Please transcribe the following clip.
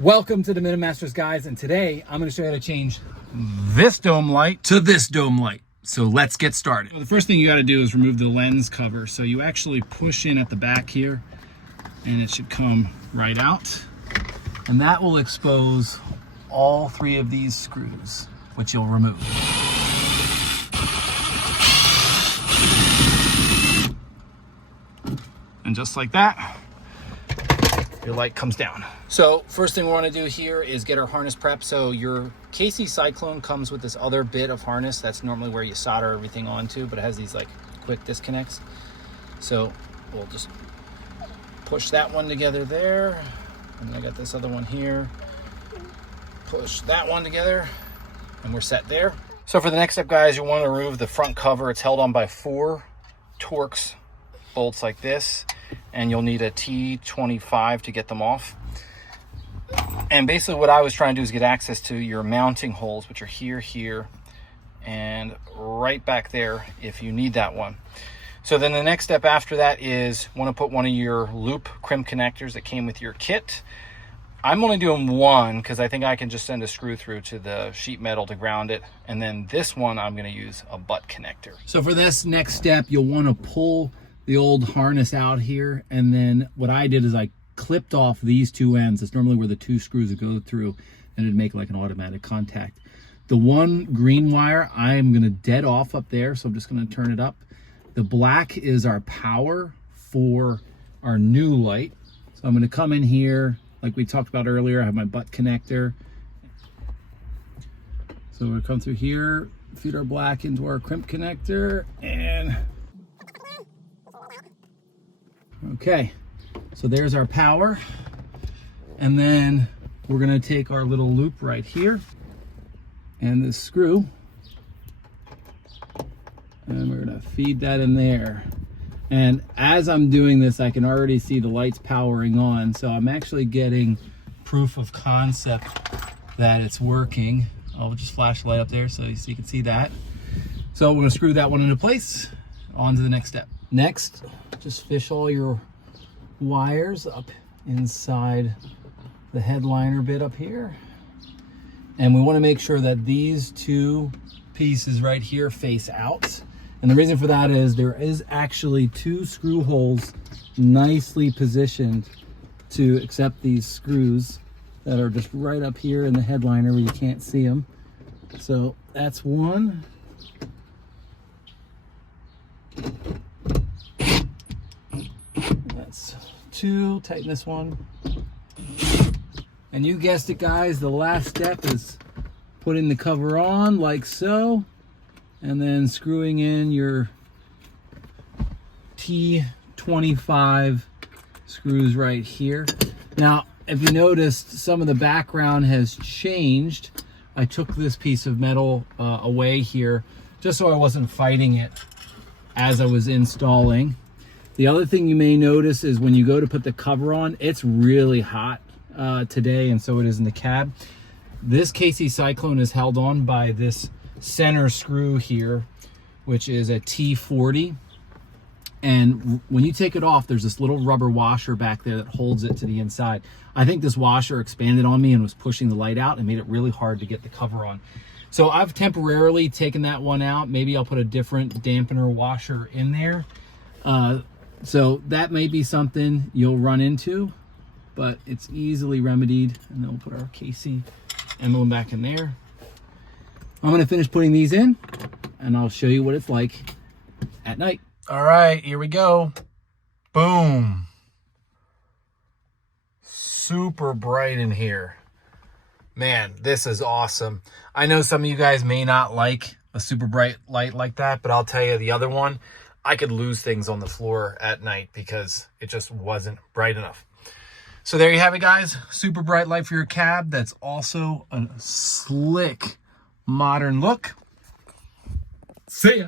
Welcome to the MiniMasters, guys, and today I'm going to show you how to change this dome light to this dome light. So let's get started. Well, the first thing you got to do is remove the lens cover. So you actually push in at the back here and it should come right out. And that will expose all three of these screws, which you'll remove. And just like that, your light comes down. So first thing we want to do here is get our harness prep. So your KC Cyclone comes with this other bit of harness. That's normally where you solder everything onto, but it has these like quick disconnects. So we'll just push that one together there. And I got this other one here. Push that one together and we're set there. So for the next step, guys, you want to remove the front cover. It's held on by 4 Torx bolts like this, and you'll need a T25 to get them off. And basically what I was trying to do is get access to your mounting holes, which are here, and right back there if you need that one. So then the next step after that is want to put one of your loop crimp connectors that came with your kit. I'm only doing one because I think I can just send a screw through to the sheet metal to ground it. And then this one, I'm going to use a butt connector. So for this next step, you'll want to pull the old harness out here. And then what I did is I clipped off these 2 ends. It's normally where the 2 screws would go through, and it'd make like an automatic contact. The one green wire, I'm going to dead off up there. So I'm just going to turn it up. The black is our power for our new light. So I'm going to come in here. Like we talked about earlier, I have my butt connector. So we'll come through here, feed our black into our crimp connector, and okay. So there's our power. And then we're gonna take our little loop right here and this screw, and we're gonna feed that in there. And as I'm doing this, I can already see the lights powering on. So I'm actually getting proof of concept that it's working. I'll just flash the light up there so you can see that. So we're gonna screw that one into place. On to the next step. Next, just fish all your wires up inside the headliner bit up here. And we wanna make sure that these 2 pieces right here face out. And the reason for that is there is actually 2 screw holes nicely positioned to accept these screws that are just right up here in the headliner where you can't see them. So that's one. That's 2. Tighten this one. And you guessed it, guys, the last step is putting the cover on like so, and then screwing in your T25 screws right here. Now, if you noticed, some of the background has changed. I took this piece of metal away here just so I wasn't fighting it as I was installing. The other thing you may notice is when you go to put the cover on, it's really hot today, and so it is in the cab. This KC Cyclone is held on by this center screw here, which is a T40. And when you take it off, there's this little rubber washer back there that holds it to the inside. I think this washer expanded on me and was pushing the light out and made it really hard to get the cover on. So I've temporarily taken that one out. Maybe I'll put a different dampener washer in there. So that may be something you'll run into, but it's easily remedied. And then we'll put our KC emblem back in there. I'm going to finish putting these in, and I'll show you what it's like at night. All right, here we go. Boom. Super bright in here. Man, this is awesome. I know some of you guys may not like a super bright light like that, but I'll tell you, the other one, I could lose things on the floor at night because it just wasn't bright enough. So there you have it, guys. Super bright light for your cab. That's also a slick, modern look. See ya.